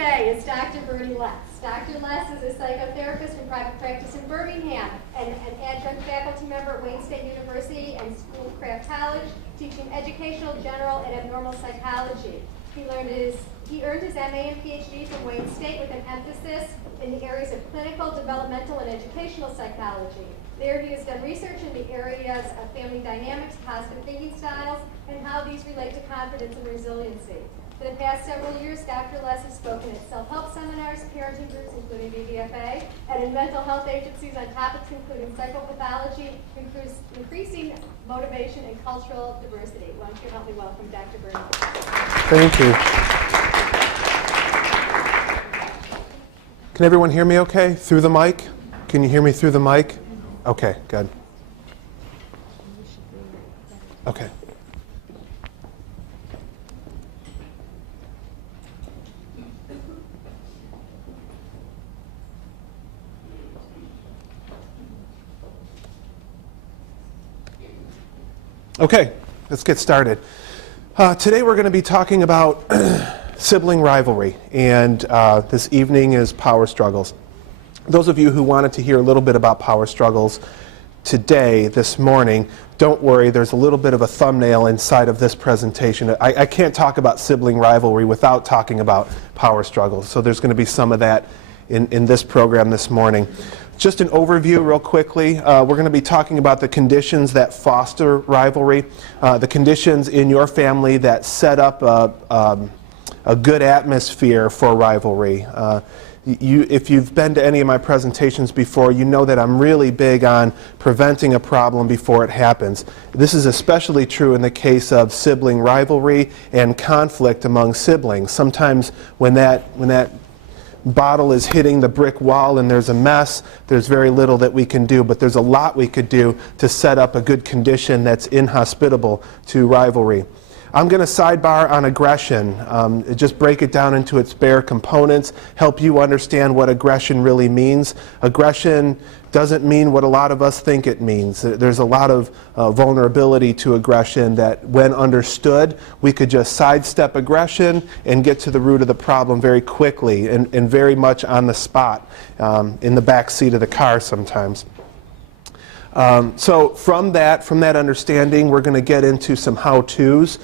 today is Dr. Bernie Less. Dr. Less is a psychotherapist in private practice in Birmingham and an adjunct faculty member at Wayne State University and School of Craft College, teaching educational, general, and abnormal psychology. He earned his MA and PhD from Wayne State with an emphasis in the areas of clinical, developmental, and educational psychology. There he has done research in the areas of family dynamics, positive thinking styles, and how these relate to confidence and resiliency. For the past several years, Dr. Less has spoken at self-help seminars, parenting groups, including BBFA, and in mental health agencies on topics including psychopathology, increasing motivation, and cultural diversity. Why don't you help me welcome Dr. Bernie? Thank you. Can everyone hear me okay? Through the mic? Can you hear me through the mic? Okay, good. Okay. Okay, let's get started. Today we're going to be talking about sibling rivalry, and this evening is power struggles. Those of you who wanted to hear a little bit about power struggles today, this morning, don't worry, there's a little bit of a thumbnail inside of this presentation. I can't talk about sibling rivalry without talking about power struggles, so there's going to be some of that in this program this morning. Just an overview real quickly. We're going to be talking about the conditions that foster rivalry, the conditions in your family that set up a good atmosphere for rivalry. If you've been to any of my presentations before, you know that I'm really big on preventing a problem before it happens. This is especially true in the case of sibling rivalry and conflict among siblings. Sometimes when that bottle is hitting the brick wall and there's a mess, there's very little that we can do, but there's a lot we could do to set up a good condition that's inhospitable to rivalry. I'm going to sidebar on aggression, just break it down into its bare components, help you understand what aggression really means. Aggression doesn't mean what a lot of us think it means. There's a lot of vulnerability to aggression that, when understood, we could just sidestep aggression and get to the root of the problem very quickly and very much on the spot, in the back seat of the car sometimes. So from that understanding, we're going to get into some how-tos,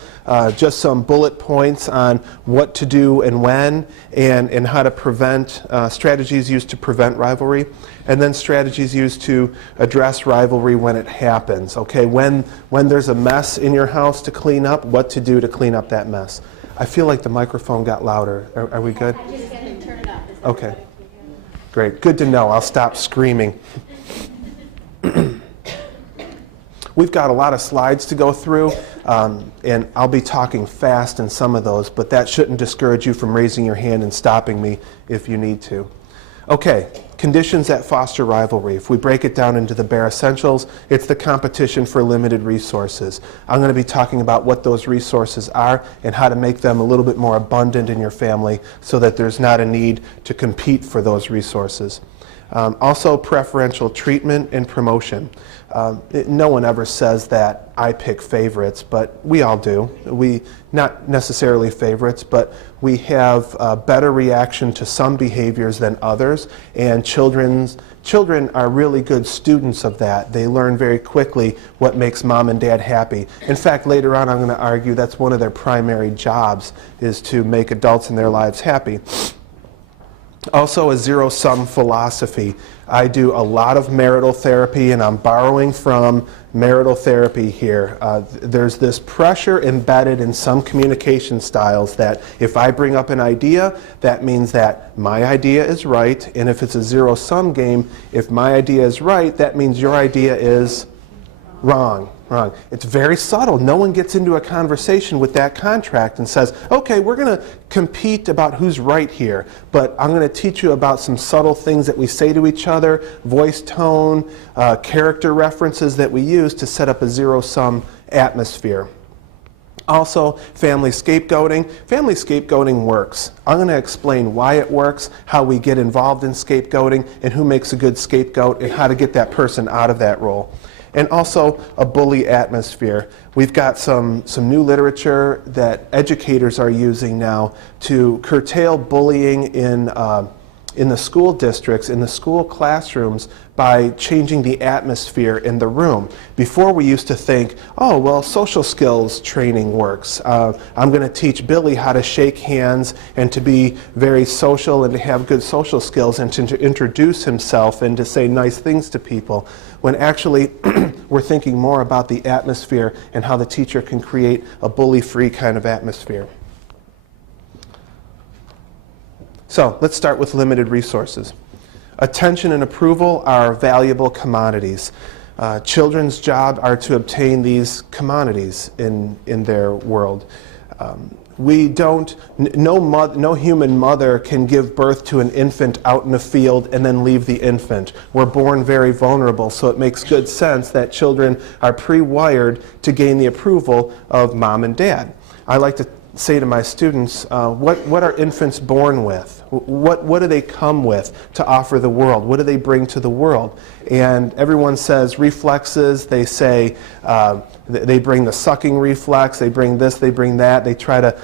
just some bullet points on what to do and when, and how to prevent, strategies used to prevent rivalry, and then strategies used to address rivalry when it happens. Okay, when there's a mess in your house to clean up, what to do to clean up that mess. I feel like the microphone got louder. Are we good? I just can turn it up. Okay, great. Good to know. I'll stop screaming. We've got a lot of slides to go through, and I'll be talking fast in some of those, but that shouldn't discourage you from raising your hand and stopping me if you need to. Okay, conditions that foster rivalry. If we break it down into the bare essentials, it's the competition for limited resources. I'm going to be talking about what those resources are and how to make them a little bit more abundant in your family so that there's not a need to compete for those resources. Also, preferential treatment and promotion. No one ever says that I pick favorites, but we all do. We, not necessarily favorites, but we have a better reaction to some behaviors than others, and children are really good students of that. They learn very quickly what makes mom and dad happy. In fact, later on I'm going to argue that's one of their primary jobs, is to make adults in their lives happy. Also, a zero-sum philosophy. I do a lot of marital therapy, and I'm borrowing from marital therapy here. There's this pressure embedded in some communication styles that if I bring up an idea, that means that my idea is right, and if it's a zero-sum game, if my idea is right, that means your idea is wrong. Wrong. It's very subtle. No one gets into a conversation with that contract and says, okay, we're going to compete about who's right here, but I'm going to teach you about some subtle things that we say to each other, voice tone, character references that we use to set up a zero-sum atmosphere. Also, family scapegoating. Family scapegoating works. I'm going to explain why it works, how we get involved in scapegoating, and who makes a good scapegoat, and how to get that person out of that role. and also a bully atmosphere. We've got some new literature that educators are using now to curtail bullying in the school districts, in the school classrooms, by changing the atmosphere in the room. Before we used to think, oh, well, social skills training works. I'm going to teach Billy how to shake hands and to be very social and to have good social skills and to introduce himself and to say nice things to people, when actually we're thinking more about the atmosphere and how the teacher can create a bully-free kind of atmosphere. So let's start with limited resources. Attention and approval are valuable commodities. Children's job are to obtain these commodities in their world. No human mother can give birth to an infant out in the field and then leave the infant. We're born very vulnerable, so it makes good sense that children are pre-wired to gain the approval of mom and dad. I like to say to my students, what are infants born with? What do they come with to offer the world? What do they bring to the world? And everyone says reflexes. They say they bring the sucking reflex, they bring this, they bring that. They try to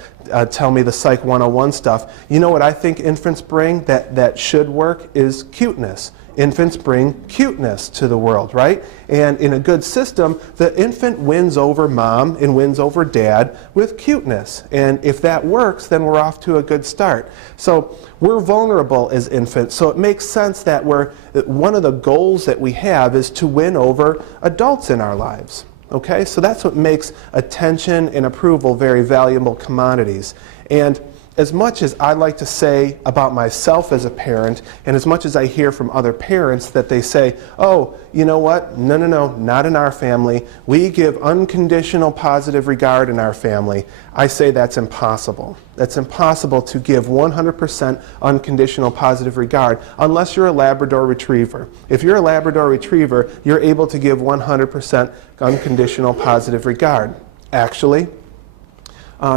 tell me the Psych 101 stuff. You know what I think infants bring that should work is cuteness. Infants bring cuteness to the world, right? And in a good system, the infant wins over mom and wins over dad with cuteness. And if that works, then we're off to a good start. So we're vulnerable as infants, so it makes sense that one of the goals that we have is to win over adults in our lives. Okay, so that's what makes attention and approval very valuable commodities. And as much as I like to say about myself as a parent, and as much as I hear from other parents that they say, oh, you know what, no, not in our family. We give unconditional positive regard in our family. I say that's impossible. That's impossible to give 100% unconditional positive regard unless you're a Labrador Retriever. If you're a Labrador Retriever, you're able to give 100% unconditional positive regard. Actually,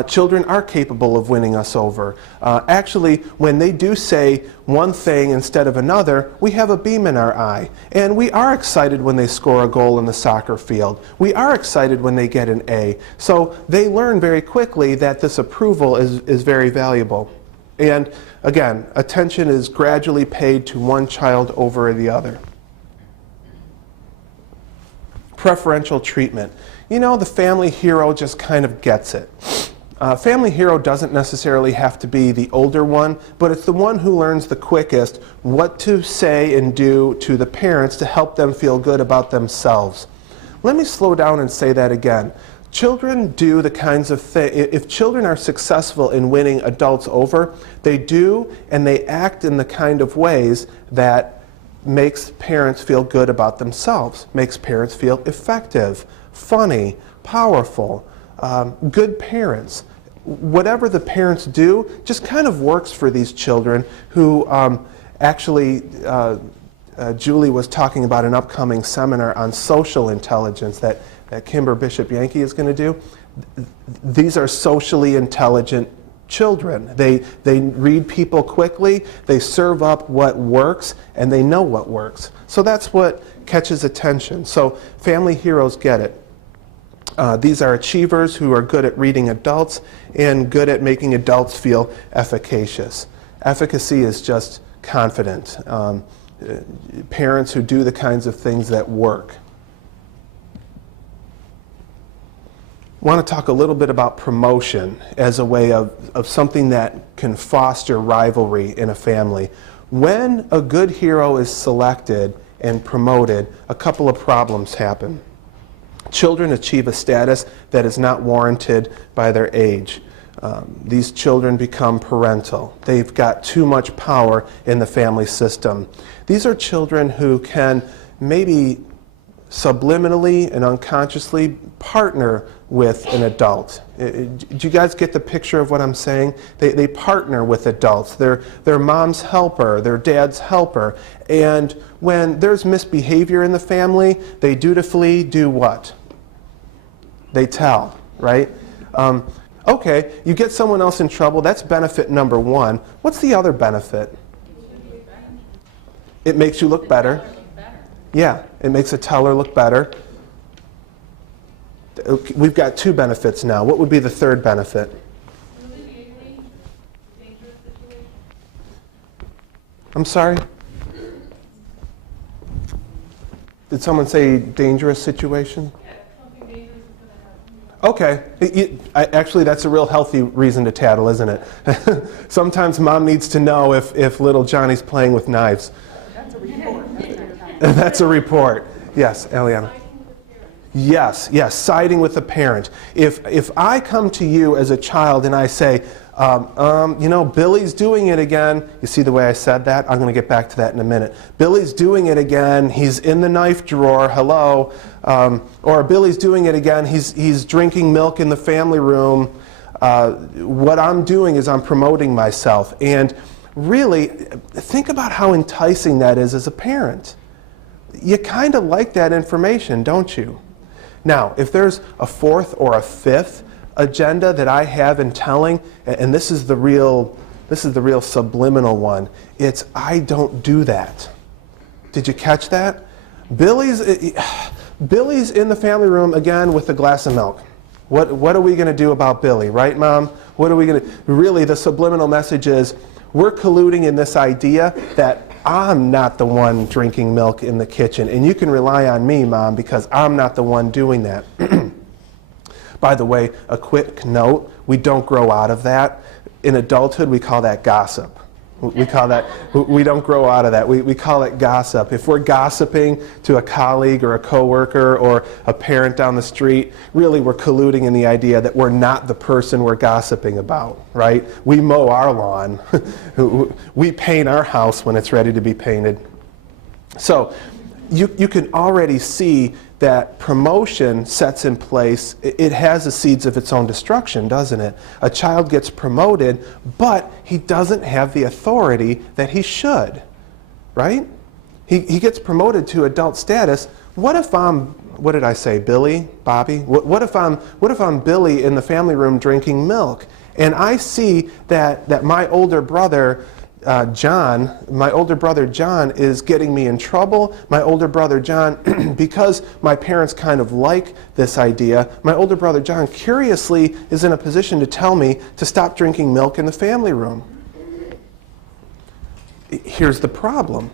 children are capable of winning us over. Actually, when they do say one thing instead of another, we have a beam in our eye. And we are excited when they score a goal in the soccer field. We are excited when they get an A. So they learn very quickly that this approval is very valuable. And again, attention is gradually paid to one child over the other. Preferential treatment. You know, the family hero just kind of gets it. Family hero doesn't necessarily have to be the older one, but it's the one who learns the quickest what to say and do to the parents to help them feel good about themselves. Let me slow down and say that again. Children do the kinds of things, if children are successful in winning adults over, they do and they act in the kind of ways that makes parents feel good about themselves, makes parents feel effective, funny, powerful, good parents. Whatever the parents do just kind of works for these children who actually, Julie was talking about an upcoming seminar on social intelligence that Kimber Bishop Yankee is going to do. These are socially intelligent children. They read people quickly, they serve up what works, and they know what works. So that's what catches attention. So family heroes get it. These are achievers who are good at reading adults and good at making adults feel efficacious. Efficacy is just confident. Parents who do the kinds of things that work. I want to talk a little bit about promotion as a way of something that can foster rivalry in a family. When a good hero is selected and promoted, a couple of problems happen. Children achieve a status that is not warranted by their age. These children become parental. They've got too much power in the family system. These are children who can maybe subliminally and unconsciously partner with an adult. Do you guys get the picture of what I'm saying? They partner with adults. They're mom's helper, their dad's helper. And when there's misbehavior in the family, they dutifully do what? They tell, right? Okay, you get someone else in trouble, that's benefit number one. What's the other benefit? It makes you look better. Yeah, it makes a teller look better. we've got 2 benefits now. What would be the 3rd benefit? I'm sorry? Did someone say dangerous situation? Okay. Actually, that's a real healthy reason to tattle, isn't it? Sometimes mom needs to know if little Johnny's playing with knives. That's a report. That's a report. Yes, Eliana. Yes, siding with the parent. If I come to you as a child and I say, Billy's doing it again. You see the way I said that? I'm going to get back to that in a minute. Billy's doing it again. He's in the knife drawer. Hello. Or Billy's doing it again. He's drinking milk in the family room. What I'm doing is I'm promoting myself. And really, think about how enticing that is as a parent. You kind of like that information, don't you? Now, if there's a 4th or a 5th agenda that I have in telling, and this is the real subliminal one, it's I don't do that. Did you catch that? Billy's in the family room again with a glass of milk. What are we going to do about Billy, right, Mom? What are we going to... Really, the subliminal message is we're colluding in this idea that I'm not the one drinking milk in the kitchen, and you can rely on me, Mom, because I'm not the one doing that. By the way, a quick note, we don't grow out of that. In adulthood, we call that gossip. We don't grow out of that. We call it gossip. If we're gossiping to a colleague or a coworker or a parent down the street, really we're colluding in the idea that we're not the person we're gossiping about, right? We mow our lawn. We paint our house when it's ready to be painted. So you can already see that promotion sets in place, it has the seeds of its own destruction, doesn't it? A child gets promoted, but he doesn't have the authority that he should, right? He gets promoted to adult status. What if I'm, what did I say, Billy, Bobby? What if I'm Billy in the family room drinking milk, and I see that my older brother John is getting me in trouble. My older brother John, because my parents kind of like this idea, my older brother John curiously is in a position to tell me to stop drinking milk in the family room. Here's the problem.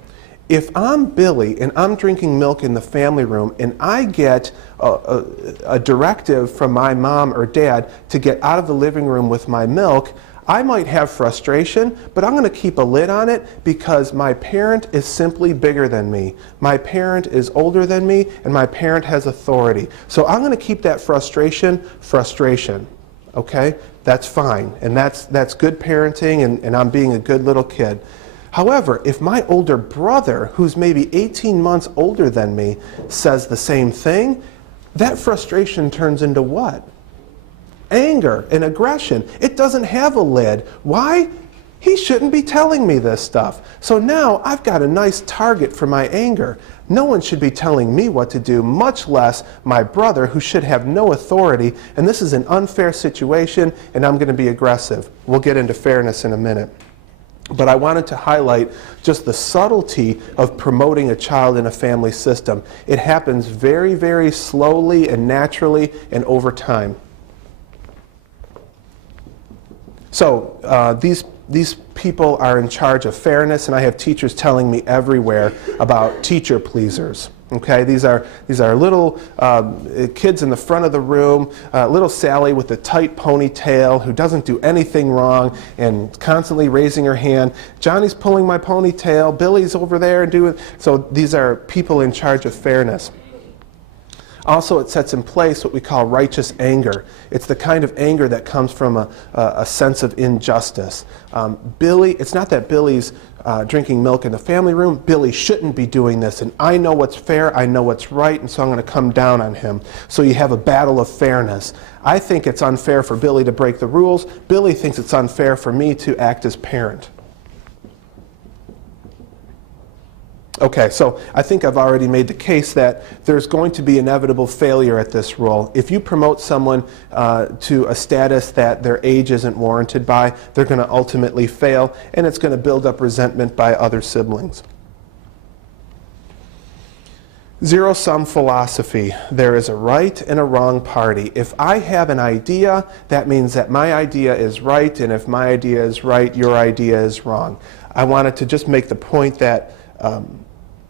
If I'm Billy and I'm drinking milk in the family room and I get a directive from my mom or dad to get out of the living room with my milk, I might have frustration, but I'm going to keep a lid on it because my parent is simply bigger than me. My parent is older than me, and my parent has authority. So I'm going to keep that frustration. Okay? That's fine. And that's good parenting, and I'm being a good little kid. However, if my older brother, who's maybe 18 months older than me, says the same thing, that frustration turns into what? Anger and aggression. It doesn't have a lid. Why? He shouldn't be telling me this stuff. So now I've got a nice target for my anger. No one should be telling me what to do, much less my brother, who should have no authority. And this is an unfair situation, and I'm going to be aggressive. We'll get into fairness in a minute. But I wanted to highlight just the subtlety of promoting a child in a family system. It happens very, very slowly and naturally and over time. So these people are in charge of fairness, and I have teachers telling me everywhere about teacher pleasers. Okay, these are little kids in the front of the room, little Sally with a tight ponytail who doesn't do anything wrong and constantly raising her hand. Johnny's pulling my ponytail, Billy's over there doing. So these are people in charge of fairness. Also, it sets in place what we call righteous anger. It's the kind of anger that comes from a sense of injustice. It's not that Billy's drinking milk in the family room. Billy shouldn't be doing this, and I know what's fair, I know what's right, and so I'm going to come down on him. So you have a battle of fairness. I think it's unfair for Billy to break the rules. Billy thinks it's unfair for me to act as parent. Okay, so I think I've already made the case that there's going to be inevitable failure at this role. If you promote someone to a status that their age isn't warranted by, they're going to ultimately fail, and it's going to build up resentment by other siblings. Zero-sum philosophy. There is a right and a wrong party. If I have an idea, that means that my idea is right, and if my idea is right, your idea is wrong. I wanted to just make the point that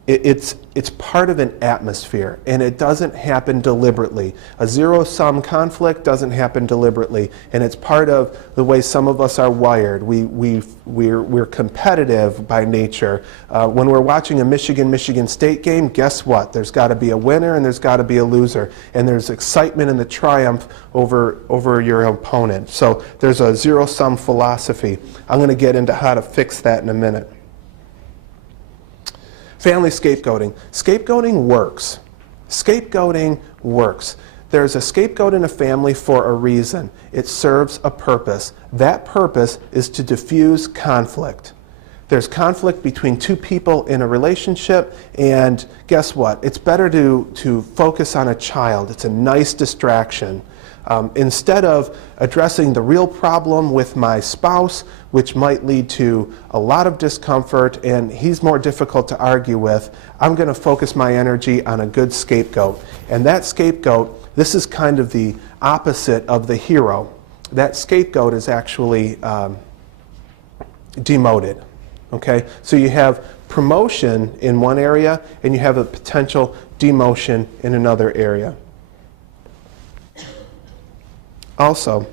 it's part of an atmosphere, and it doesn't happen deliberately. A zero-sum conflict doesn't happen deliberately, and it's part of the way some of us are wired. We're competitive by nature. When we're watching a Michigan State game, guess what? There's got to be a winner and there's got to be a loser, and there's excitement in the triumph over your opponent. So there's a zero-sum philosophy. I'm going to get into how to fix that in a minute. Family scapegoating. Scapegoating works. Scapegoating works. There's a scapegoat in a family for a reason. It serves a purpose. That purpose is to diffuse conflict. There's conflict between two people in a relationship, and guess what? It's better to focus on a child. It's a nice distraction. Instead of addressing the real problem with my spouse, which might lead to a lot of discomfort and he's more difficult to argue with, I'm going to focus my energy on a good scapegoat. And that scapegoat, this is kind of the opposite of the hero. That scapegoat is actually demoted. Okay? So you have promotion in one area and you have a potential demotion in another area. Also,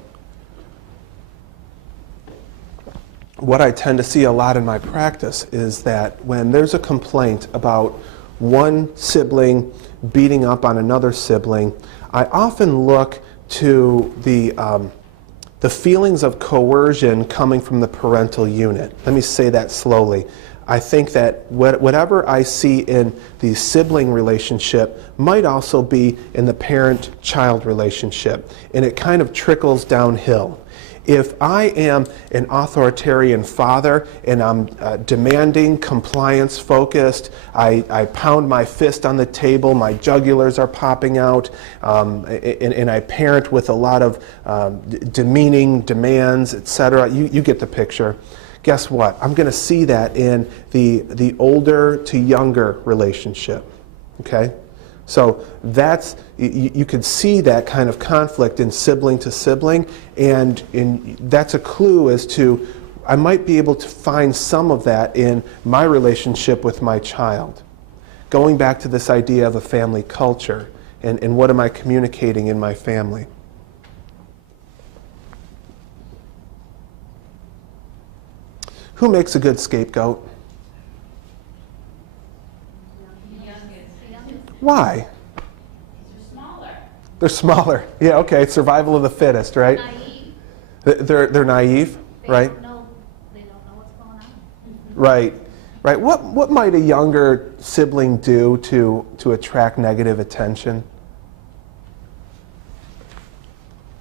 what I tend to see a lot in my practice is that when there's a complaint about one sibling beating up on another sibling, I often look to the feelings of coercion coming from the parental unit. Let me say that slowly. I think that whatever I see in the sibling relationship might also be in the parent-child relationship, and it kind of trickles downhill. If I am an authoritarian father and I'm demanding, compliance-focused, I pound my fist on the table, my jugulars are popping out, and I parent with a lot of demeaning demands, etc. You get the picture. Guess what? I'm going to see that in the older to younger relationship. Okay? So that's, you could see that kind of conflict in sibling to sibling, and that's a clue as to, I might be able to find some of that in my relationship with my child. Going back to this idea of a family culture, and what am I communicating in my family? Who makes a good scapegoat? Why? They're smaller. They're smaller. Yeah, okay. Survival of the fittest, right? Naive. They're naive, right? They don't know what's going on. Right. Right. What might a younger sibling do to attract negative attention?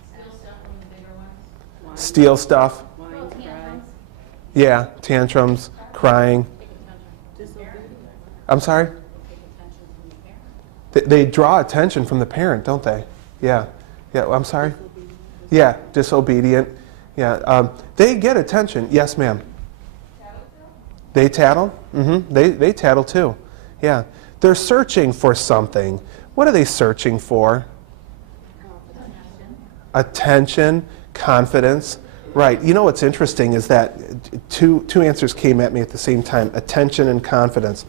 Steal stuff from the bigger ones. Steal stuff. Throw tantrums. Yeah, tantrums, crying. I'm sorry? They draw attention from the parent, don't they? Yeah. Yeah, I'm sorry? Yeah, disobedient. Yeah, they get attention. Yes, ma'am. They tattle? Mm-hmm. They tattle too. Yeah. They're searching for something. What are they searching for? Attention, confidence. Right. You know what's interesting is that two answers came at me at the same time, attention and confidence.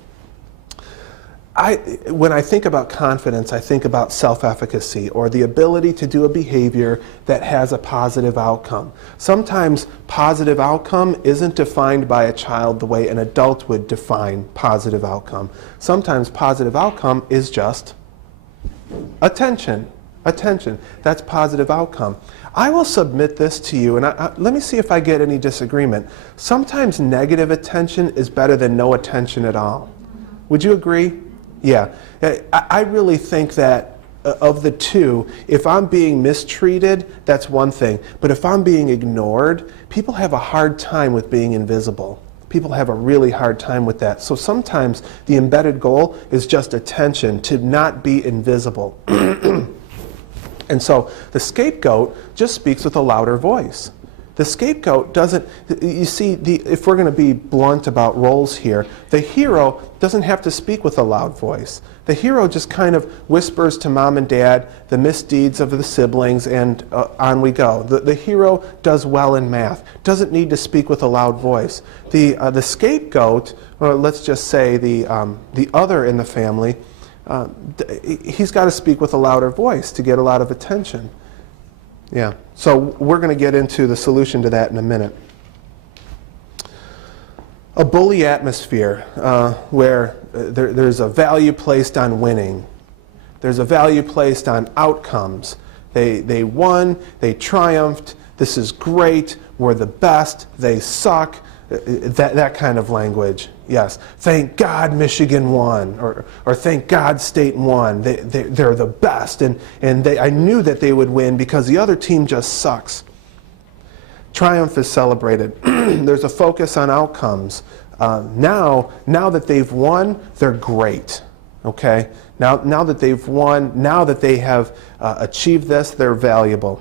When I think about confidence, I think about self-efficacy, or the ability to do a behavior that has a positive outcome. Sometimes positive outcome isn't defined by a child the way an adult would define positive outcome. Sometimes positive outcome is just attention. Attention. That's positive outcome. I will submit this to you, and let me see if I get any disagreement. Sometimes negative attention is better than no attention at all. Would you agree? Yeah. I really think that of the two, if I'm being mistreated, that's one thing. But if I'm being ignored, people have a hard time with being invisible. People have a really hard time with that. So sometimes the embedded goal is just attention, to not be invisible. And so the scapegoat just speaks with a louder voice. The scapegoat doesn't, you see, if we're going to be blunt about roles here, the hero doesn't have to speak with a loud voice. The hero just kind of whispers to mom and dad the misdeeds of the siblings, and on we go. The hero does well in math, doesn't need to speak with a loud voice. The scapegoat, or let's just say the other in the family, he's got to speak with a louder voice to get a lot of attention. Yeah, so we're going to get into the solution to that in a minute. A bully atmosphere where there's a value placed on winning. There's a value placed on outcomes. They won, they triumphed, this is great, we're the best, they suck, that kind of language. Yes, thank God Michigan won, or thank God State won. They're the best, and I knew that they would win because the other team just sucks. Triumph is celebrated. There's a focus on outcomes. Now that they've won, they're great. Okay? Now that they've won, now that they have achieved this, they're valuable.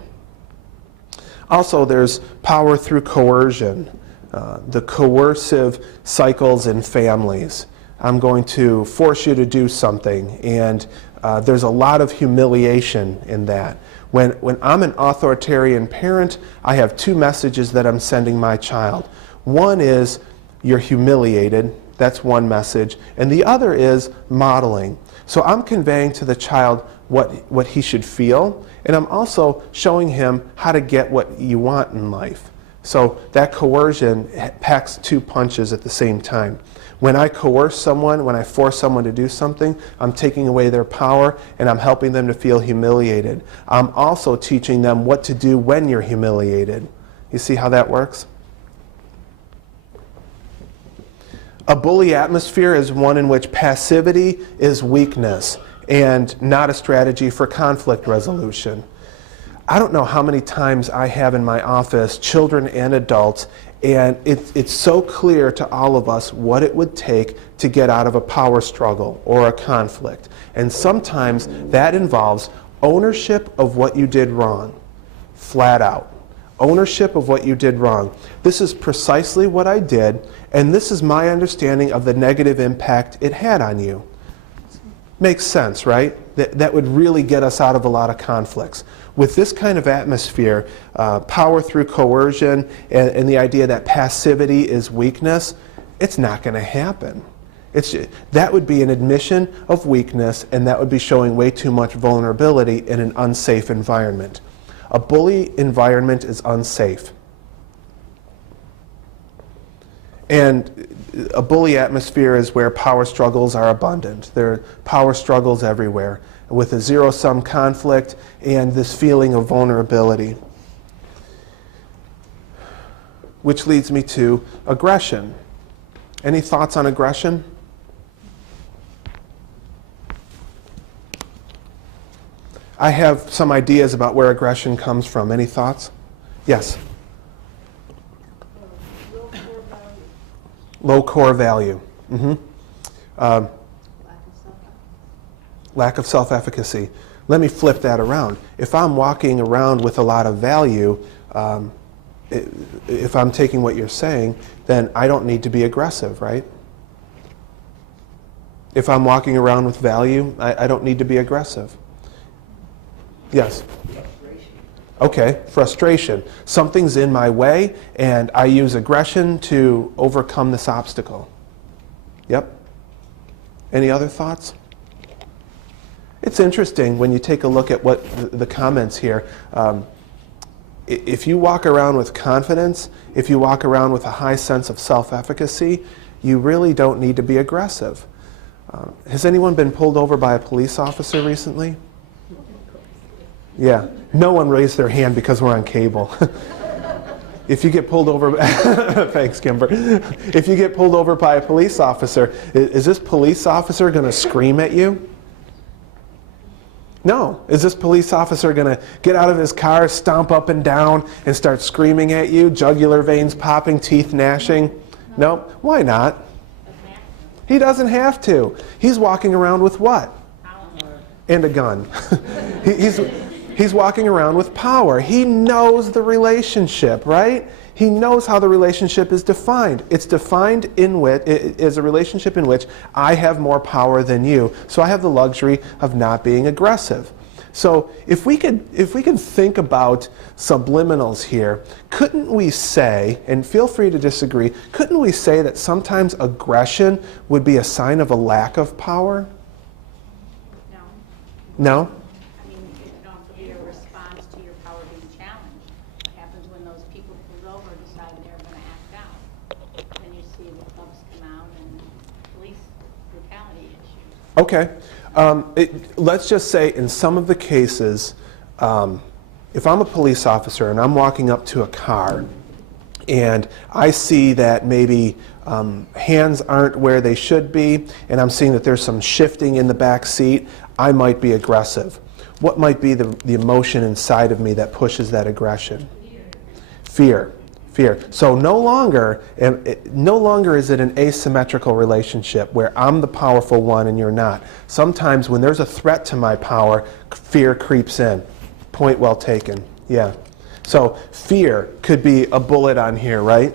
Also, there's power through coercion. The coercive cycles in families. I'm going to force you to do something, and there's a lot of humiliation in that. When I'm an authoritarian parent, I have two messages that I'm sending my child. One is, you're humiliated. That's one message. And the other is modeling. So I'm conveying to the child what he should feel, and I'm also showing him how to get what you want in life. So that coercion packs two punches at the same time. When I coerce someone, when I force someone to do something, I'm taking away their power and I'm helping them to feel humiliated. I'm also teaching them what to do when you're humiliated. You see how that works? A bully atmosphere is one in which passivity is weakness and not a strategy for conflict resolution. I don't know how many times I have in my office, children and adults, and it's so clear to all of us what it would take to get out of a power struggle or a conflict. And sometimes that involves ownership of what you did wrong, flat out. Ownership of what you did wrong. This is precisely what I did, and this is my understanding of the negative impact it had on you. Makes sense, right? That would really get us out of a lot of conflicts. With this kind of atmosphere, power through coercion, and the idea that passivity is weakness, it's not going to happen. That would be an admission of weakness, and that would be showing way too much vulnerability in an unsafe environment. A bully environment is unsafe. And a bully atmosphere is where power struggles are abundant. There are power struggles everywhere, with a zero-sum conflict and this feeling of vulnerability. Which leads me to aggression. Any thoughts on aggression? I have some ideas about where aggression comes from. Any thoughts? Yes? Low core value. Mm-hmm. Lack of self-efficacy. Let me flip that around. If I'm walking around with a lot of value, if I'm taking what you're saying, then I don't need to be aggressive, right? If I'm walking around with value, I don't need to be aggressive. Yes? Frustration. Okay, frustration. Something's in my way, and I use aggression to overcome this obstacle. Yep. Any other thoughts? It's interesting when you take a look at what the comments here. If you walk around with confidence, if you walk around with a high sense of self-efficacy, you really don't need to be aggressive. Has anyone been pulled over by a police officer recently? Yeah, no one raised their hand because we're on cable. If you get pulled over, thanks, Kimber. If you get pulled over by a police officer, is this police officer going to scream at you? No. Is this police officer going to get out of his car, stomp up and down, and start screaming at you, jugular veins popping, teeth gnashing? Nope. Why not? He doesn't have to. He's walking around with what? And a gun. He's walking around with power. He knows the relationship, right? He knows how the relationship is defined. It's defined as a relationship in which I have more power than you, so I have the luxury of not being aggressive. So if we can think about subliminals here, couldn't we say, and feel free to disagree, couldn't we say that sometimes aggression would be a sign of a lack of power? No. No? I mean, it can also be a response to your power being challenged. What happens when those people pulled over decide they're going to act out? Then you see the clubs come out and police brutality issues. Okay. Let's just say in some of the cases, if I'm a police officer and I'm walking up to a car and I see that maybe hands aren't where they should be, and I'm seeing that there's some shifting in the back seat, I might be aggressive. What might be the emotion inside of me that pushes that aggression? Fear. Fear. So no longer is it an asymmetrical relationship where I'm the powerful one and you're not. Sometimes when there's a threat to my power, fear creeps in. Point well taken. Yeah. So fear could be a bullet on here, right?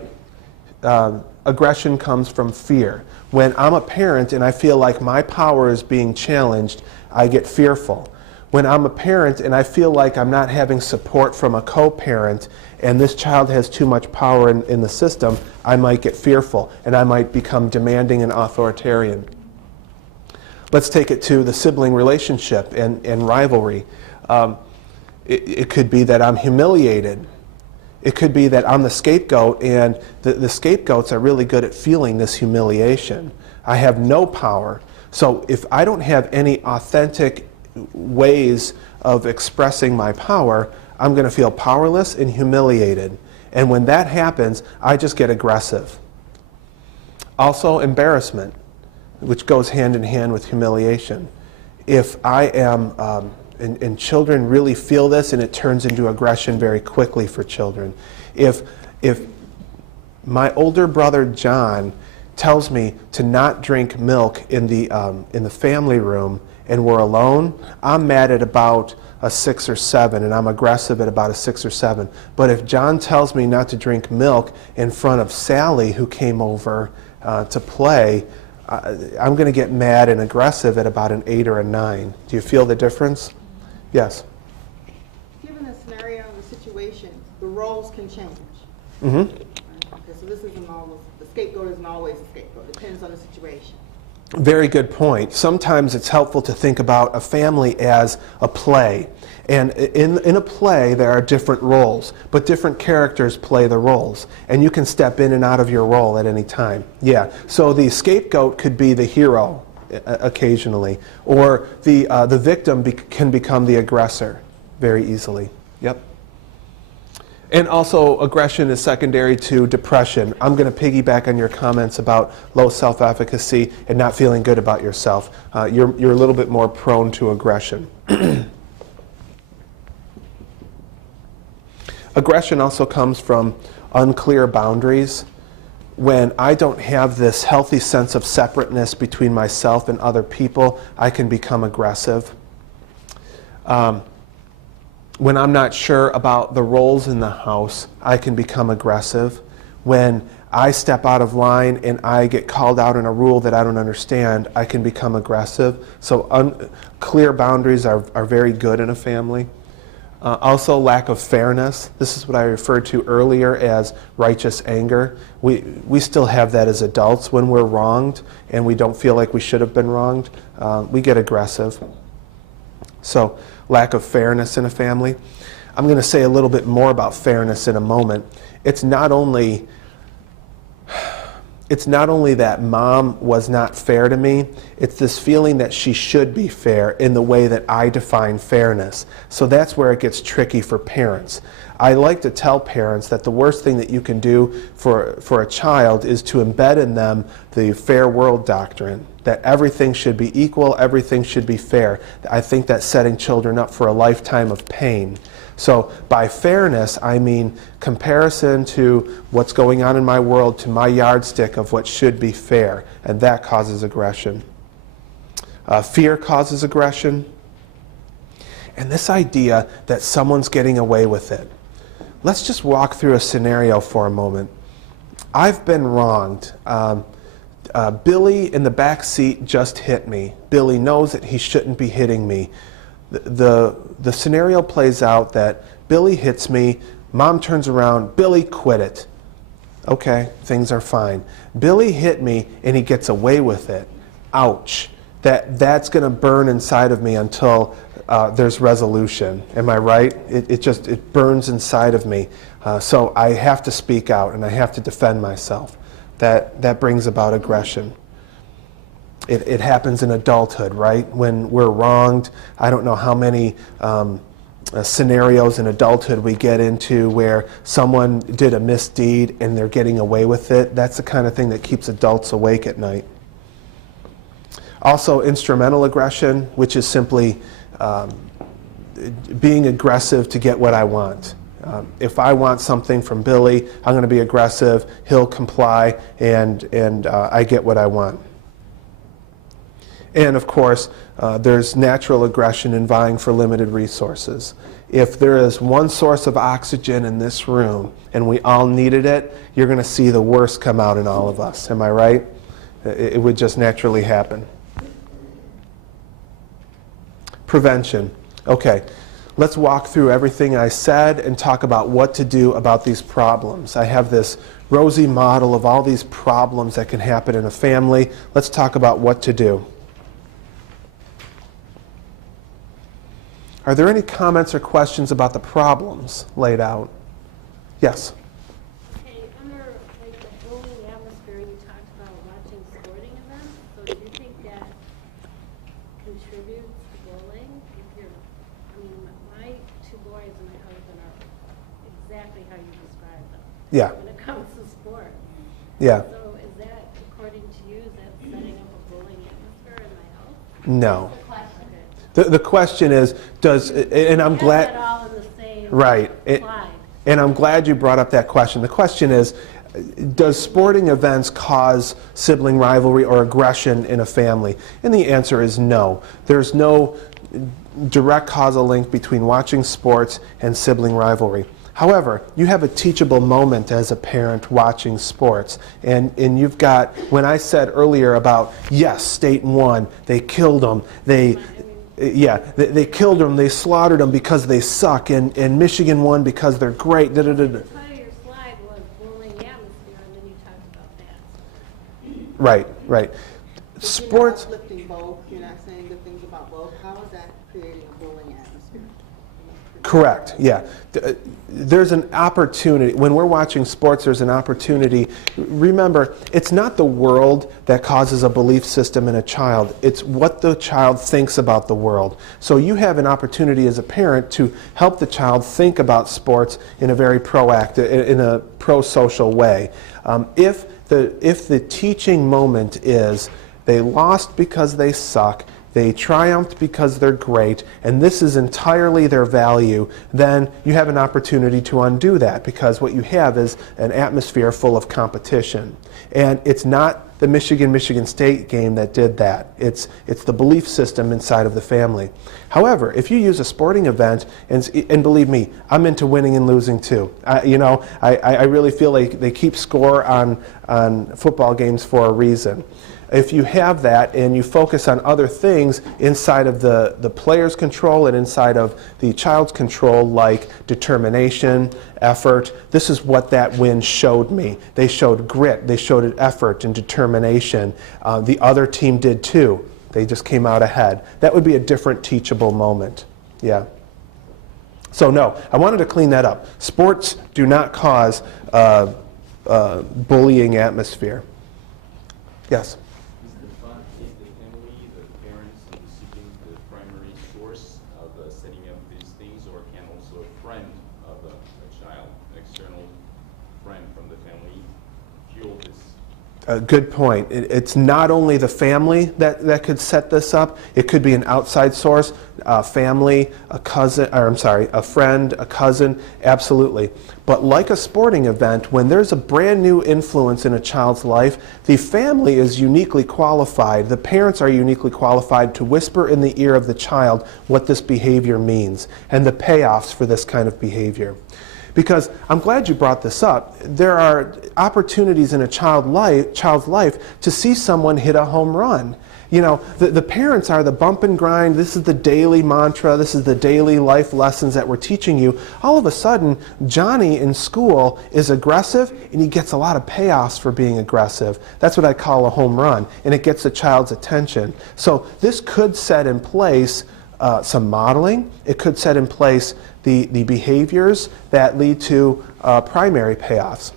Aggression comes from fear. When I'm a parent and I feel like my power is being challenged, I get fearful. When I'm a parent and I feel like I'm not having support from a co-parent and this child has too much power in the system, I might get fearful and I might become demanding and authoritarian. Let's take it to the sibling relationship and rivalry. It could be that I'm humiliated. It could be that I'm the scapegoat, and the scapegoats are really good at feeling this humiliation. I have no power. So if I don't have any authentic ways of expressing my power, I'm going to feel powerless and humiliated. And when that happens, I just get aggressive. Also, embarrassment, which goes hand in hand with humiliation. If I am, and children really feel this, and it turns into aggression very quickly for children. If my older brother John tells me to not drink milk in the family room, and we're alone, I'm mad at about a 6 or 7, and I'm aggressive at about a 6 or 7. But if John tells me not to drink milk in front of Sally, who came over to play, I'm going to get mad and aggressive at about an 8 or a 9. Do you feel the difference? Yes? Given the scenario and the situation, the roles can change. Mm-hmm. Okay, so this isn't always, the scapegoat isn't always a scapegoat. It depends on the situation. Very good point. Sometimes it's helpful to think about a family as a play. And in a play, there are different roles, but different characters play the roles. And you can step in and out of your role at any time. Yeah. So the scapegoat could be the hero occasionally, or the victim can become the aggressor very easily. Yep. And also, aggression is secondary to depression. I'm going to piggyback on your comments about low self-efficacy and not feeling good about yourself. You're a little bit more prone to aggression. Aggression also comes from unclear boundaries. When I don't have this healthy sense of separateness between myself and other people, I can become aggressive. When I'm not sure about the roles in the house, I can become aggressive. When I step out of line and I get called out on a rule that I don't understand, I can become aggressive. So clear boundaries are very good in a family. Also, lack of fairness. This is what I referred to earlier as righteous anger. We still have that as adults. When we're wronged and we don't feel like we should have been wronged, we get aggressive. So, lack of fairness in a family. I'm going to say a little bit more about fairness in a moment. It's not only that mom was not fair to me, it's this feeling that she should be fair in the way that I define fairness. So that's where it gets tricky for parents. I like to tell parents that the worst thing that you can do for a child is to embed in them the fair world doctrine, that everything should be equal, everything should be fair. I think that's setting children up for a lifetime of pain. So by fairness, I mean comparison to what's going on in my world to my yardstick of what should be fair, and that causes aggression. Fear causes aggression. and this idea that someone's getting away with it. Let's just walk through a scenario for a moment. I've been wronged. Billy in the back seat just hit me. Billy knows that he shouldn't be hitting me. The scenario plays out that Billy hits me, Mom turns around, Billy, quit it. Okay, things are fine. Billy hit me and he gets away with it. Ouch. That's going to burn inside of me until there's resolution. Am I right? It burns inside of me. So I have to speak out and I have to defend myself. That brings about aggression. It happens in adulthood, right? When we're wronged. I don't know how many scenarios in adulthood we get into where someone did a misdeed and they're getting away with it. That's the kind of thing that keeps adults awake at night. Also, instrumental aggression, which is simply being aggressive to get what I want. If I want something from Billy, I'm going to be aggressive, he'll comply, and I get what I want. And of course, there's natural aggression in vying for limited resources. If there is one source of oxygen in this room and we all needed it, you're going to see the worst come out in all of us. Am I right? It would just naturally happen. Prevention. Okay, let's walk through everything I said and talk about what to do about these problems. I have this rosy model of all these problems that can happen in a family. Let's talk about what to do. Are there any comments or questions about the problems laid out? Yes? Okay, under like the bullying atmosphere, you talked about watching sporting events. So do you think that contributes to bullying? If you're, I mean, my two boys and my husband are exactly how you described them. Yeah. When it comes to sports. Yeah. So is that, according to you, is that setting up a bullying atmosphere in my house? No. Okay. The question is, and I'm glad, Have it all in the same right, slide. and I'm glad you brought up that question. The question is, does sporting events cause sibling rivalry or aggression in a family? And the answer is no. There's no direct causal link between watching sports and sibling rivalry. However, you have a teachable moment as a parent watching sports. And you've got, when I said earlier about, yes, state won, they killed them, they killed them, they slaughtered them because they suck, and Michigan won because they're great. Part of your slide was bullying atmosphere, and then you talked about that. Right. But Sports. you're not uplifting both, you're not saying good things about both. How is that creating a bullying atmosphere? Correct, yeah. There's an opportunity. When we're watching sports, there's an opportunity. Remember, it's not the world that causes a belief system in a child. It's what the child thinks about the world. So you have an opportunity as a parent to help the child think about sports in a very proactive, in a pro-social way. If the teaching moment is they lost because they suck, they triumphed because they're great, and this is entirely their value, then you have an opportunity to undo that, because what you have is an atmosphere full of competition. And it's not the Michigan State game that did that. It's the belief system inside of the family. However, if you use a sporting event, and believe me, I'm into winning and losing too. I really feel like they keep score on football games for a reason. If you have that and you focus on other things inside of the player's control and inside of the child's control, like determination, effort, this is what that win showed me. They showed grit, they showed effort and determination. The other team did too. They just came out ahead. That would be a different teachable moment. Yeah. So no, I wanted to clean that up. Sports do not cause bullying atmosphere. Yes? Is the family, the parents, and the siblings the primary source of setting up these things, or can also a friend of a child, an external friend from the family, fuel this A good point. It's not only the family that could set this up. It could be an outside source, a family, a cousin, or I'm sorry, a friend, a cousin, absolutely. But like a sporting event, when there's a brand new influence in a child's life, the family is uniquely qualified, the parents are uniquely qualified to whisper in the ear of the child what this behavior means and the payoffs for this kind of behavior. Because I'm glad you brought this up. There are opportunities in a child's life to see someone hit a home run. You know, the parents are the bump and grind. This is the daily mantra. This is the daily life lessons that we're teaching you. All of a sudden, Johnny in school is aggressive, and he gets a lot of payoffs for being aggressive. That's what I call a home run, and it gets the child's attention. So this could set in place some modeling. It could set in place the behaviors that lead to primary payoffs.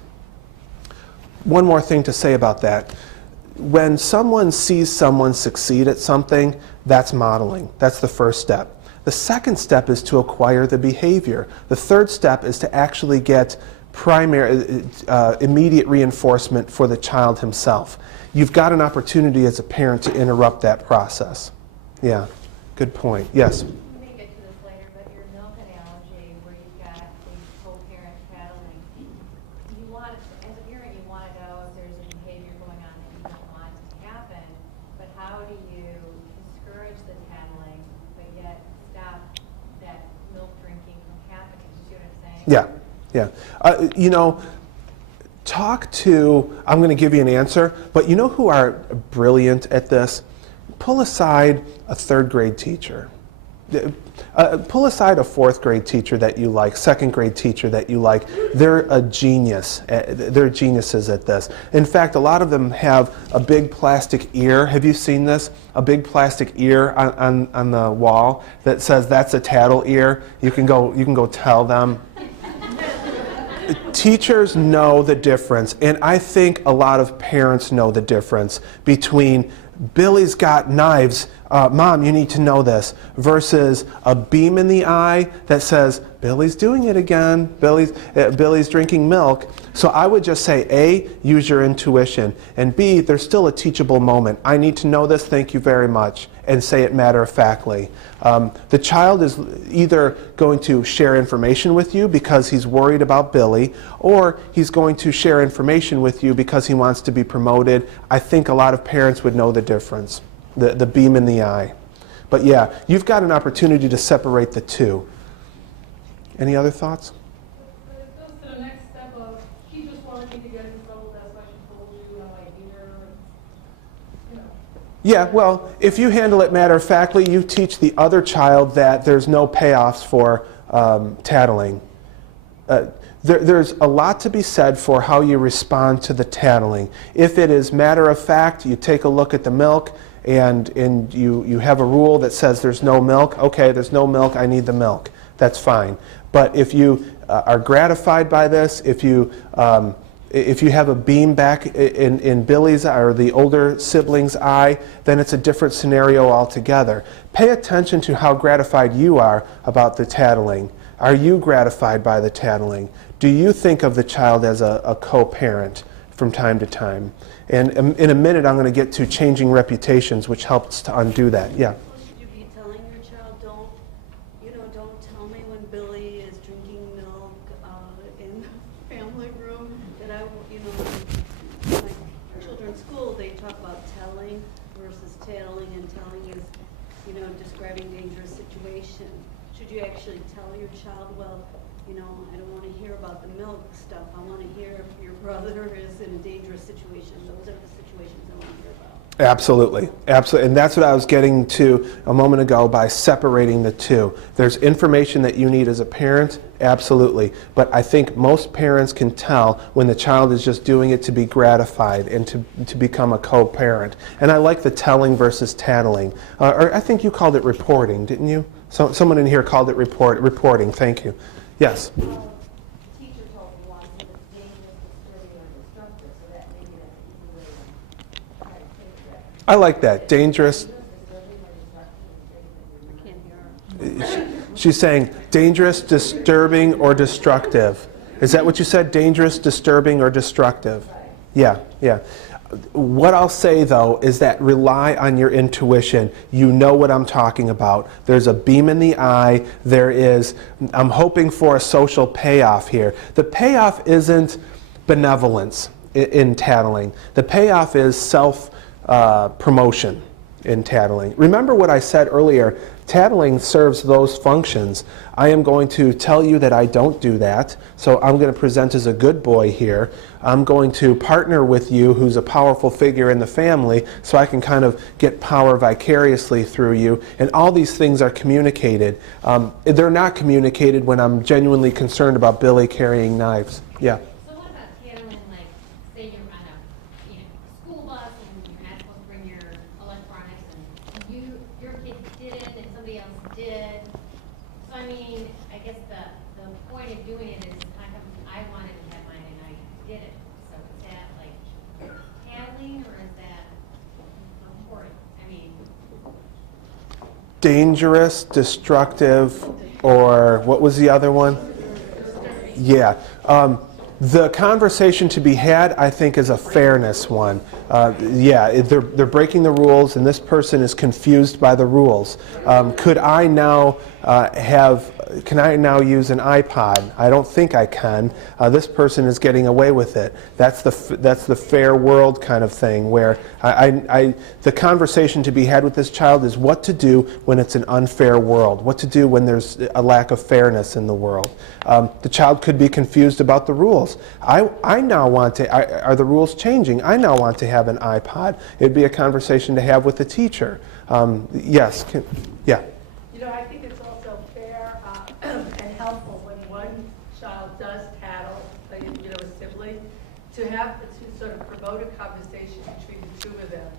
One more thing to say about that. When someone sees someone succeed at something, that's modeling. That's the first step. The second step is to acquire the behavior. The third step is to actually get primary, immediate reinforcement for the child himself. You've got an opportunity as a parent to interrupt that process. Yeah, good point. Yes? We may get to this later, but your milk analogy where you've got these co-parents paddling, you want, as a parent, you want to know if there's a behavior going on that you don't want to happen, but how do you discourage the paddling, but yet stop that milk drinking from happening? Do you see what I'm saying? Yeah, yeah. You know, I'm going to give you an answer, but you know who are brilliant at this? Pull aside a third grade teacher. Pull aside a fourth grade teacher that you like, second grade teacher that you like. They're a genius. They're geniuses at this. In fact, a lot of them have a big plastic ear. Have you seen this? A big plastic ear on the wall that says that's a tattle ear. You can go tell them. Teachers know the difference, and I think a lot of parents know the difference between Billy's got knives, Mom, you need to know this, versus a beam in the eye that says, Billy's doing it again, Billy's drinking milk. So I would just say, A, use your intuition, and B, there's still a teachable moment. I need to know this, thank you very much, and say it matter-of-factly. The child is either going to share information with you because he's worried about Billy, or he's going to share information with you because he wants to be promoted. I think a lot of parents would know the difference, the beam in the eye. But yeah, you've got an opportunity to separate the two. Any other thoughts? But it goes to the next step of, she just wanted me to get in trouble, that's why she told you, and I hear, you know. Yeah, well, if you handle it matter-of-factly, you teach the other child that there's no payoffs for tattling. There's a lot to be said for how you respond to the tattling. If it is matter-of-fact, you take a look at the milk, and you have a rule that says there's no milk. Okay, there's no milk, I need the milk. That's fine. But if you are gratified by this, if you have a beam back in Billy's eye or the older sibling's eye, then it's a different scenario altogether. Pay attention to how gratified you are about the tattling. Are you gratified by the tattling? Do you think of the child as a co-parent from time to time? And in a minute, I'm going to get to changing reputations, which helps to undo that. Yeah. Well, should you be telling your child, don't tell me when Billy is drinking milk in the family room, that my children's school, they talk about telling versus tattling, and telling is, describing dangerous situation. Should you actually tell your child, well, I don't want to hear about the milk stuff. I want to hear if your brother is in a dangerous situation. Those are the situations I want to hear about. Absolutely, absolutely. And that's what I was getting to a moment ago by separating the two. There's information that you need as a parent, absolutely. But I think most parents can tell when the child is just doing it to be gratified and to become a co-parent. And I like the telling versus tattling. Or I think you called it reporting, didn't you? Someone in here called it reporting. Thank you. Yes? The teacher told me once that it's dangerous, disturbing, or destructive, so that maybe that's an easy way to try to take that. I like that. Dangerous. Disturbing or destructive. I can't hear her. She's saying dangerous, disturbing, or destructive. Is that what you said? Dangerous, disturbing, or destructive? Yeah, yeah. What I'll say though is that rely on your intuition. You know what I'm talking about. There's a beam in the eye. I'm hoping for a social payoff here. The payoff isn't benevolence in tattling. The payoff is self-promotion in tattling. Remember what I said earlier, tattling serves those functions. I am going to tell you that I don't do that, so I'm going to present as a good boy here. I'm going to partner with you, who's a powerful figure in the family, so I can kind of get power vicariously through you, and all these things are communicated. They're not communicated when I'm genuinely concerned about Billy carrying knives. Yeah. So what about tattling, like, say you're on a, school bus and you're not supposed to bring your electronics and your kid didn't and somebody else did. So I mean, I guess the point of doing it is how come I wanted to have mine and I didn't. So is that like tattling or is that important? I mean, Dangerous, destructive, or what was the other one? Yeah. The conversation to be had, I think, is a fairness one. They're breaking the rules, and this person is confused by the rules. Can I now use an iPod? I don't think I can. This person is getting away with it. That's the fair world kind of thing, where the conversation to be had with this child is what to do when it's an unfair world, what to do when there's a lack of fairness in the world. The child could be confused about the rules. I now want to, are the rules changing? I now want to have an iPod. It'd be a conversation to have with the teacher. Yes, yeah. I think it's also fair and helpful when one child does tattle, a sibling, to sort of promote a conversation between the two of them,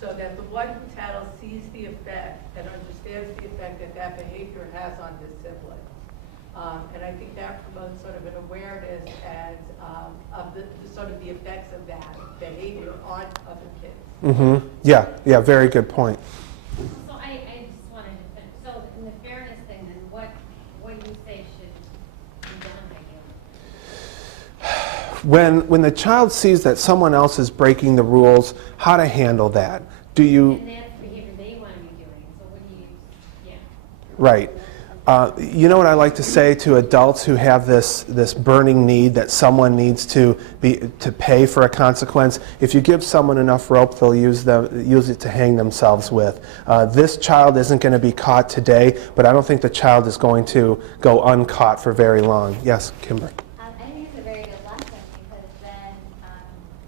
so that the one who tattles sees the effect and understands the effect that behavior has on his sibling. And I think that promotes sort of an awareness and of the sort of the effects of that behavior on other kids. Mm-hmm. Yeah, very good point. so I just wanted to finish. So in the fairness thing, then what do you say should be done by you? When the child sees that someone else is breaking the rules, how to handle that? Do you... And that's behavior they want to be doing, so what do you, Right. You know what I like to say to adults who have this burning need that someone needs to pay for a consequence? If you give someone enough rope, they'll use it to hang themselves with. This child isn't going to be caught today, but I don't think the child is going to go uncaught for very long. Yes, Kimber. I think it's a very good lesson because then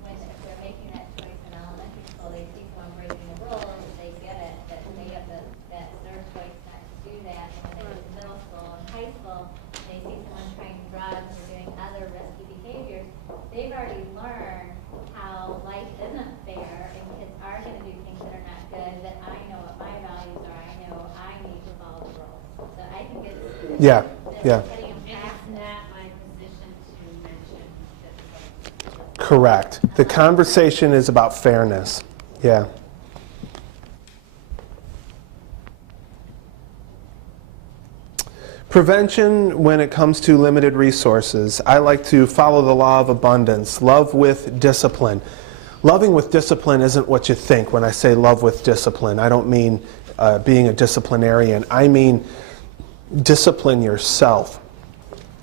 when they're making that choice in elementary school, they see someone breaking the rules, they get it, that they have that their choice not to do that. And when they get to middle school and high school, they see someone trying drugs or doing other risky behaviors, they've already learned how life isn't fair and kids are going to do things that are not good, that I know what my values are, I know I need to follow the rules. So I think it's Yeah. getting them past that, my position to mention that. Correct. The conversation is about fairness. Yeah. Prevention when it comes to limited resources. I like to follow the law of abundance. Love with discipline. Loving with discipline isn't what you think when I say love with discipline. I don't mean being a disciplinarian. I mean discipline yourself.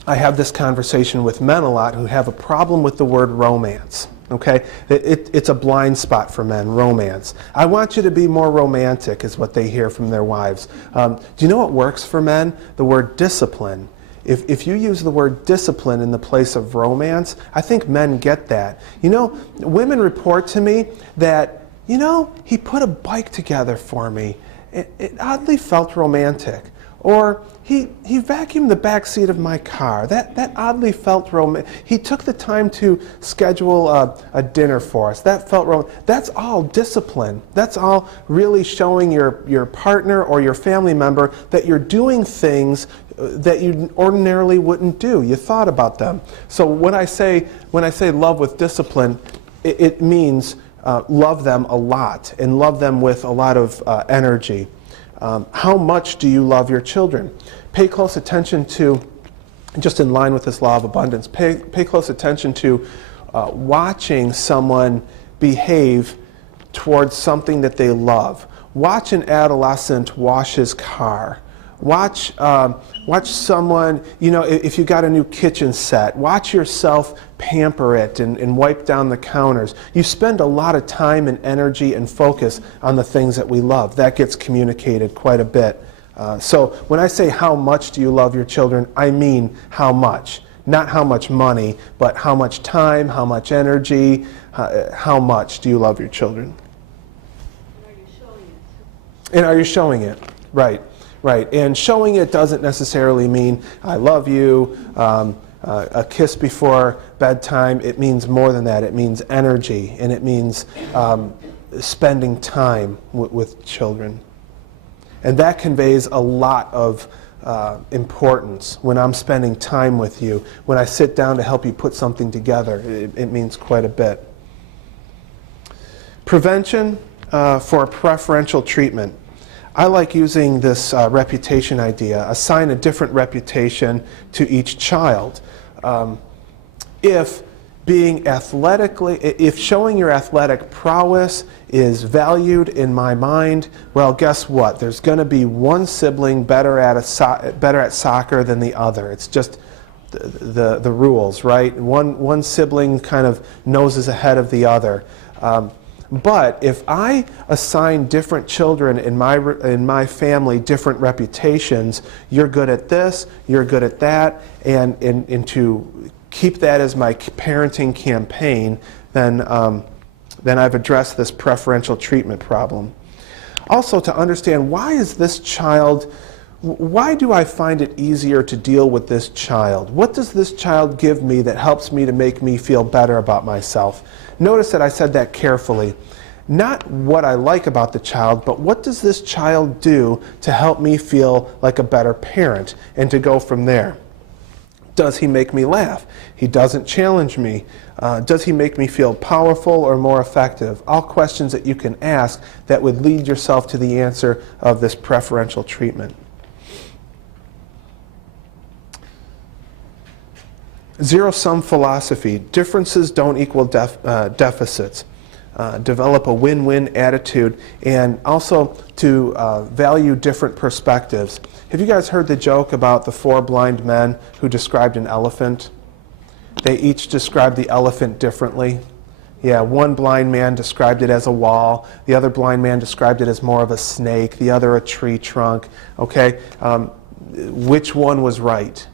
I have this conversation with men a lot who have a problem with the word romance. Okay? It's a blind spot for men, romance. I want you to be more romantic is what they hear from their wives. Do you know what works for men? The word discipline. If you use the word discipline in the place of romance, I think men get that. Women report to me that, he put a bike together for me. It oddly felt romantic. Or he vacuumed the back seat of my car. That oddly felt romantic. He took the time to schedule a dinner for us. That felt romantic. That's all discipline. That's all really showing your partner or your family member that you're doing things that you ordinarily wouldn't do. You thought about them. So when I say love with discipline, it means love them a lot and love them with a lot of energy. How much do you love your children? Pay close attention to, just in line with this law of abundance, pay close attention to watching someone behave towards something that they love. Watch an adolescent wash his car. Watch someone, if you got a new kitchen set, watch yourself pamper it and wipe down the counters. You spend a lot of time and energy and focus on the things that we love. That gets communicated quite a bit. So when I say how much do you love your children, I mean how much. Not how much money, but how much time, how much energy, how much do you love your children? And are you showing it? And are you showing it? Right. Right, and showing it doesn't necessarily mean I love you, a kiss before bedtime. It means more than that. It means energy, and it means spending time with children. And that conveys a lot of importance when I'm spending time with you. When I sit down to help you put something together, it means quite a bit. Prevention for preferential treatment. I like using this reputation idea. Assign a different reputation to each child. If showing your athletic prowess is valued in my mind, well, guess what? There's going to be one sibling better at soccer than the other. It's just the rules, right? One sibling kind of noses ahead of the other. But if I assign different children in my family different reputations, you're good at this, you're good at that, and to keep that as my parenting campaign, then I've addressed this preferential treatment problem. Also, to understand why do I find it easier to deal with this child? What does this child give me that helps me to make me feel better about myself? Notice that I said that carefully. Not what I like about the child, but what does this child do to help me feel like a better parent, and to go from there. Does he make me laugh? He doesn't challenge me. Does he make me feel powerful or more effective? All questions that you can ask that would lead yourself to the answer of this preferential treatment. Zero-sum philosophy. Differences don't equal deficits. Develop a win-win attitude, and also to value different perspectives. Have you guys heard the joke about the 4 blind men who described an elephant? They each described the elephant differently. Yeah, one blind man described it as a wall. The other blind man described it as more of a snake. The other a tree trunk. Okay, which one was right?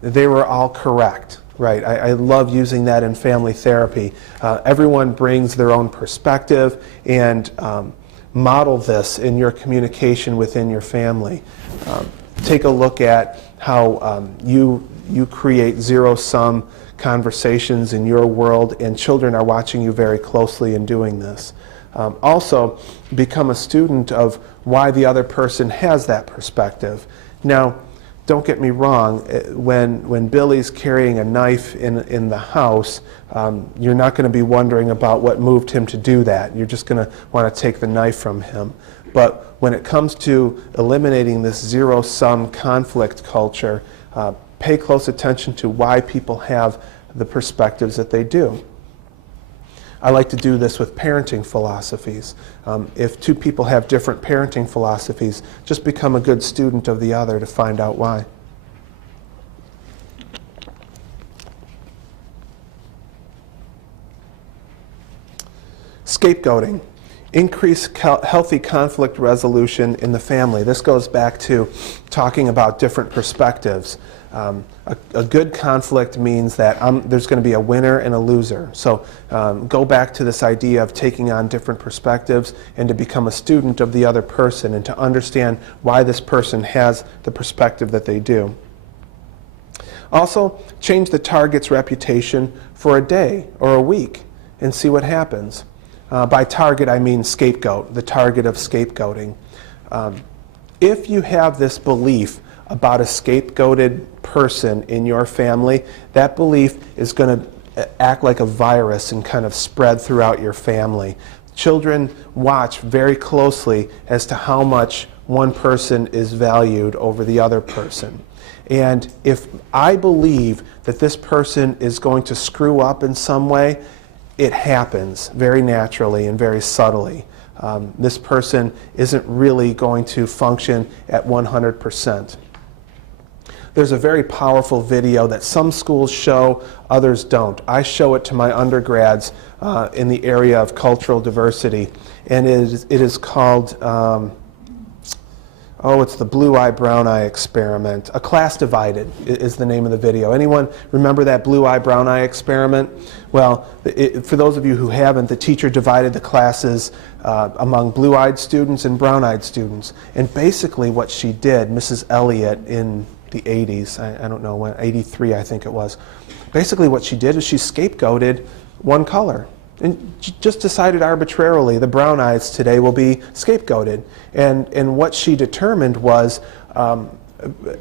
They were all correct, right? I love using that in family therapy. Everyone brings their own perspective, and model this in your communication within your family. Take a look at how you create zero-sum conversations in your world, and children are watching you very closely in doing this. Also, become a student of why the other person has that perspective. Now, don't get me wrong, when Billy's carrying a knife in the house, you're not going to be wondering about what moved him to do that. You're just going to want to take the knife from him. But when it comes to eliminating this zero-sum conflict culture, pay close attention to why people have the perspectives that they do. I like to do this with parenting philosophies. If 2 people have different parenting philosophies, just become a good student of the other to find out why. Scapegoating. Increase healthy conflict resolution in the family. This goes back to talking about different perspectives. A good conflict means that there's going to be a winner and a loser. So go back to this idea of taking on different perspectives, and to become a student of the other person, and to understand why this person has the perspective that they do. Also, change the target's reputation for a day or a week and see what happens. By target, I mean scapegoat, the target of scapegoating. If you have this belief about a scapegoated person in your family, that belief is going to act like a virus and kind of spread throughout your family. Children watch very closely as to how much one person is valued over the other person. And if I believe that this person is going to screw up in some way, it happens very naturally and very subtly. This person isn't really going to function at 100%. There's a very powerful video that some schools show, others don't. I show it to my undergrads in the area of cultural diversity, and it is called, it's the blue eye, brown eye experiment. A Class Divided is the name of the video. Anyone remember that blue eye, brown eye experiment? Well, for those of you who haven't, the teacher divided the classes among blue-eyed students and brown-eyed students. And basically what she did, Mrs. Elliott in the 80s, I don't know when, 83 I think it was, basically what she did is she scapegoated one color. And just decided arbitrarily the brown eyes today will be scapegoated. And what she determined was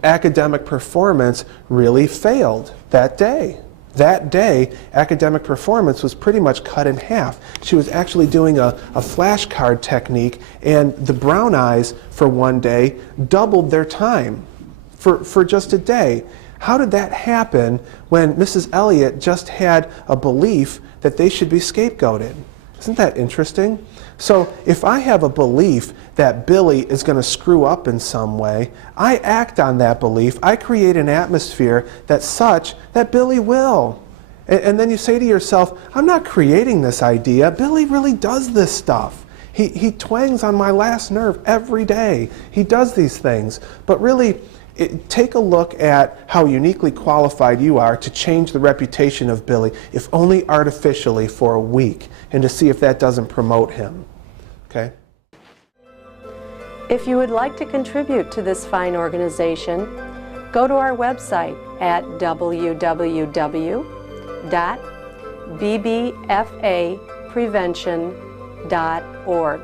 academic performance really failed that day. That day, academic performance was pretty much cut in half. She was actually doing a flashcard technique, and the brown eyes for one day doubled their time for just a day. How did that happen when Mrs. Elliott just had a belief that they should be scapegoated? Isn't that interesting? So if I have a belief that Billy is going to screw up in some way, I act on that belief. I create an atmosphere that's such that Billy will. And then you say to yourself, I'm not creating this idea. Billy really does this stuff. He twangs on my last nerve every day. He does these things. But really, take a look at how uniquely qualified you are to change the reputation of Billy, if only artificially for a week, and to see if that doesn't promote him. Okay? If you would like to contribute to this fine organization, go to our website at www.bbfaprevention.org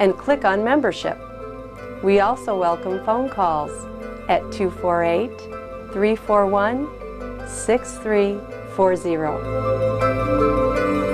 and click on membership. We also welcome phone calls at 248-341-6340.